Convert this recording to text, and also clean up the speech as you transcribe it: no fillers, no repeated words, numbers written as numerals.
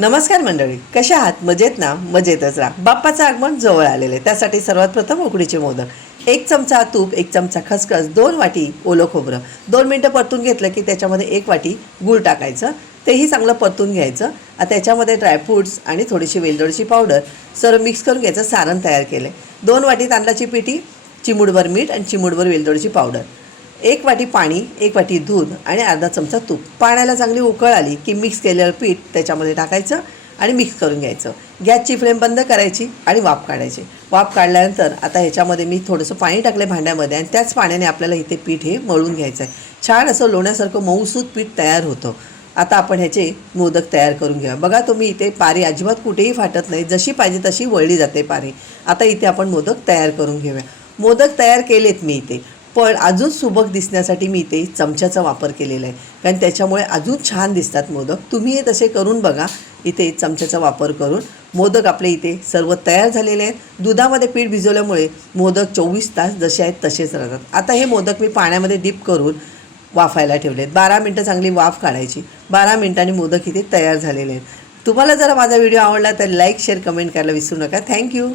नमस्कार मंडळी, कशा आहात? मजेत ना? मजेतच राहा. बाप्पाचं आगमन जवळ आलेलं आहे. त्यासाठी सर्वात प्रथम उकडीचे मोदक, 1 चमचा तूप, 1 चमचा खसखस, 2 वाटी ओलं खोबरं, 2 मिनटं परतून घेतलं की त्याच्यामध्ये 1 वाटी गूळ टाकायचं. तेही चांगलं परतून घ्यायचं. त्याच्यामध्ये ड्रायफ्रूट्स आणि थोडीशी वेलदोडची पावडर सर्व मिक्स करून घ्यायचं. सारण तयार केलं. 2 वाटी तांदळाची पिठी, चिमूटभर मीठ आणि चिमूटभर वेलदोडची पावडर, 1 वाटी पाणी, 1 वाटी दूध आणि अर्धा चमचा तूप. पाण्याला चांगली उकळ आली की मिक्स केलेलं पीठ त्याच्यामध्ये टाकायचं आणि मिक्स करून घ्यायचं. गॅसची फ्लेम बंद करायची आणि वाफ काढायची. वाफ काढल्यानंतर आता ह्याच्यामध्ये मी थोडंसं पाणी टाकलं भांड्यामध्ये आणि त्याच पाण्याने आपल्याला इथे पीठ हे मळून घ्यायचं आहे. छान असं लोण्यासारखं मऊसूत पीठ तयार होतं. आता आपण ह्याचे मोदक तयार करून घ्या. बघा तुम्ही इथे पारी अजिबात कुठेही फाटत नाही, जशी पाहिजे तशी वळली जाते पारी. आता इथे आपण मोदक तयार करून घेऊया. मोदक तयार केलेत मी इथे, पण अजून सुबक दिसण्यासाठी मी इथे चमच्याचा वापर केलेला आहे, कारण त्याच्यामुळे अजून छान दिसतात मोदक. तुम्ही हे तसे करून बघा. इथे चमच्याचा वापर करून मोदक आपले इथे सर्व तयार झालेले आहेत. दुधामध्ये पीठ भिजवल्यामुळे मोदक 24 तास जसे आहेत तसेच राहतात. आता हे मोदक मी पाण्यामध्ये डिप करून वाफायला ठेवले आहेत. 12 मिनटं चांगली वाफ काढायची. 12 मिनटांनी मोदक इथे तयार झालेले आहेत. तुम्हाला जर माझा व्हिडिओ आवडला तर लाईक, शेअर, कमेंट करायला विसरू नका. थँक्यू.